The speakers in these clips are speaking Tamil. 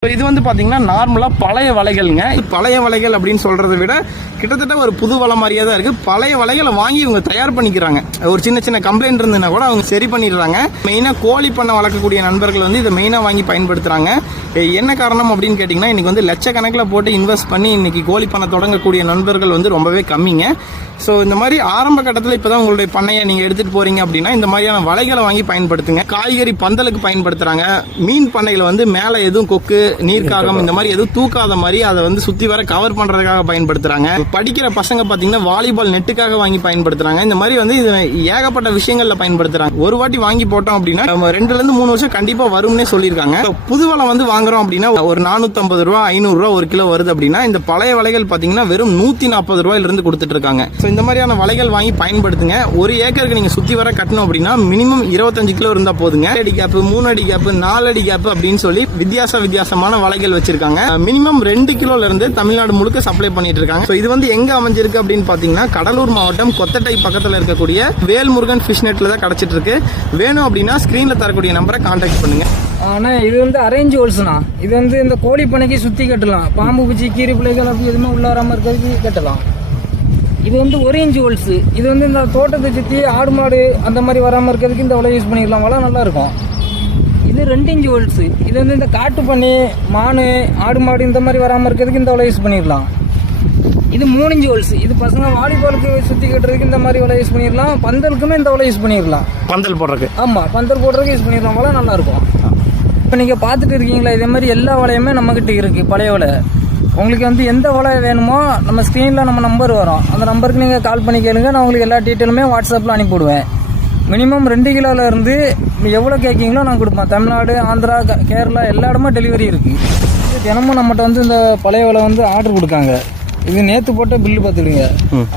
இப்போ இது வந்து பார்த்தீங்கன்னா நார்மலாக பழைய வலைகள்ங்க பழைய வலைகள் அப்படின்னு சொல்கிறத விட கிட்டத்தட்ட ஒரு புது வலை மாதிரியே தான் இருக்குது பழைய வலைகளை வாங்கி இவங்க தயார் பண்ணிக்கிறாங்க. ஒரு சின்ன சின்ன கம்ப்ளைண்ட் இருந்ததுன்னா கூட அவங்க சரி பண்ணிடுறாங்க. மெயினாக கோழி பண்ண வளர்க்கக்கூடிய நண்பர்கள் வந்து இதை மெயினாக வாங்கி பயன்படுத்துகிறாங்க என்ன காரணம் அப்படின்னு கேட்டிங்கன்னா இன்றைக்கி வந்து லட்சக்கணக்கில் போட்டு இன்வெஸ்ட் பண்ணி இன்றைக்கி கோழி பண்ண தொடங்கக்கூடிய நண்பர்கள் வந்து ரொம்பவே கம்மிங்க. ஸோ இந்த மாதிரி ஆரம்ப கட்டத்தில் இப்போ தான் உங்களுடைய பண்ணையை நீங்கள் எடுத்துகிட்டு போகிறீங்க அப்படின்னா இந்த மாதிரியான வலைகளை வாங்கி பயன்படுத்துங்க. காய்கறி பந்தலுக்கு பயன்படுத்துகிறாங்க மீன் பண்ணையில் வந்து மேலே எதுவும் கொக்கு நீர்க்காகம் இந்த மாதிரி எதுவும் தூக்காத மாதிரி அதை வந்து சுற்றி வர கவர் பண்ணுறதுக்காக பயன்படுத்துகிறாங்க படிக்கிற பசங்க பார்த்தீங்கன்னா வாலிபால் நெட்டுக்காக வாங்கி பயன்படுத்துகிறாங்க இந்த மாதிரி வந்து இது ஏகப்பட்ட விஷயங்களில் பயன்படுத்துகிறாங்க ஒரு வாட்டி வாங்கி போட்டோம் அப்படின்னா நம்ம ரெண்டுலேருந்து மூணு வருஷம் கண்டிப்பாக வரும்னே சொல்லியிருக்காங்க. புது வலை வந்து வாங்குறோம் அப்படின்னா ஒரு நானூற்றம்பது ரூபா ஐநூறுரூவா ஒரு கிலோ வருது அப்படின்னா இந்த பழைய வலைகள் பார்த்தீங்கன்னா வெறும் நூற்றி நாற்பது ரூபாயிலிருந்து கொடுத்துட்டு இருக்காங்க. ஸோ இந்த மாதிரியான வலைகள் வாங்கி பயன்படுத்துங்க. ஒரு ஏக்கருக்கு நீங்கள் சுற்றி வர கட்டணும் அப்படின்னா மினிமம் இருபத்தஞ்சு கிலோ இருந்தால் போதுங்க. அடி கேப்பு மூணு அடி கேப்பு நாலு அடி கேப்பு அப்படின்னு சொல்லி வித்தியாச வித்தியாசமான வலைகள் வச்சிருக்காங்க. மினிமம் ரெண்டு கிலோல இருந்து தமிழ்நாடு முழுக்க சப்ளை பண்ணிட்டு இருக்காங்க. ஸோ இது வந்து எங்க அமைஞ்சிருக்கு அப்படின்னு பார்த்தீங்கன்னா கடலூர் மாவட்டம் கொத்தட்டை பக்கத்தில் இருக்கக்கூடிய வேல்முருகன் ஃபிஷ் நெட்ல தான் கிடைச்சிட்டு இருக்கு. வேணும் அப்படின்னா ஸ்கிரீன்ல தரக்கூடிய நம்பரை கான்டாக்ட் பண்ணுங்க. ஆனா இது வந்து அரேஞ்ச் ஹோல்ஸ்னா இது வந்து இந்த கோழி பண்ணைக்கு சுத்தி கட்டலாம். பாம்பு பூச்சி கீரி பிள்ளைகள் அப்படி எதுவுமே உள்ள வராம இருக்கிறதுக்கு கட்டலாம். இது வந்து ஒரு இன்ச் ஹோல்ஸ் இது வந்து இந்த தோட்டத்தை சுற்றி ஆடு மாடு அந்த மாதிரி வராமல் இருக்கிறதுக்கு இந்த வலை யூஸ் பண்ணிக்கலாம் வலை நல்லா இருக்கும். இது ரெண்டு இன்ச் ஹோல்ஸ் இது வந்து இந்த காட்டு பண்ணி மானு ஆடு மாடு இந்த மாதிரி வராமல் இருக்கிறதுக்கு இந்த வலை யூஸ் பண்ணிடலாம். இது மூணு இன்ச் ஹோல்ஸ் இது பசங்க வாலிபாலுக்கு சுற்றி கட்டுறதுக்கு இந்த மாதிரி வலை யூஸ் பண்ணிடலாம். பந்தலுக்குமே இந்த வலை யூஸ் பண்ணிடலாம். பந்தல் போடுறதுக்கு. ஆமாம் பந்தல் போடுறதுக்கு யூஸ் பண்ணிடலாம். வலை நல்லா இருக்கும். இப்போ நீங்கள் பார்த்துட்டு இருக்கீங்களா இதே மாதிரி எல்லா வலையுமே நம்மக்கிட்ட இருக்குது பழைய வலை உங்களுக்கு வந்து எந்த வலை வேணுமோ நம்ம ஸ்க்ரீனில் நம்ம நம்பர் வரும். அந்த நம்பருக்கு நீங்கள் கால் பண்ணி கேளுங்க. நான் உங்களுக்கு எல்லா டீட்டெயிலுமே வாட்ஸ்அப்பில் அனுப்பிவிடுவேன். மினிமம் ரெண்டு கிலோல இருந்து எவ்வளோ கேட்கீங்களோ நான் கொடுப்பேன். தமிழ்நாடு ஆந்திரா கேரளா எல்லா இடமும் டெலிவரி இருக்குது தினமும் நம்மகிட்ட வந்து இந்த பழைய வலை வந்து ஆர்டர் கொடுக்காங்க. இது நேற்று போட்ட பில்லு பார்த்துடுங்க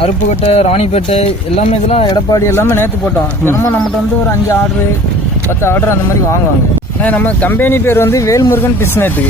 அருப்புக்கோட்டை ராணிப்பேட்டை எல்லாமே இதெல்லாம் எடப்பாடி எல்லாமே நேற்று போட்டோம். தினமும் நம்மகிட்ட வந்து ஒரு அஞ்சு ஆர்டரு பத்து ஆர்டர் அந்த மாதிரி வாங்குவாங்க. ஆனால் நம்ம கம்பெனி பேர் வந்து வேல்முருகன் பிஸ்னெட்டு.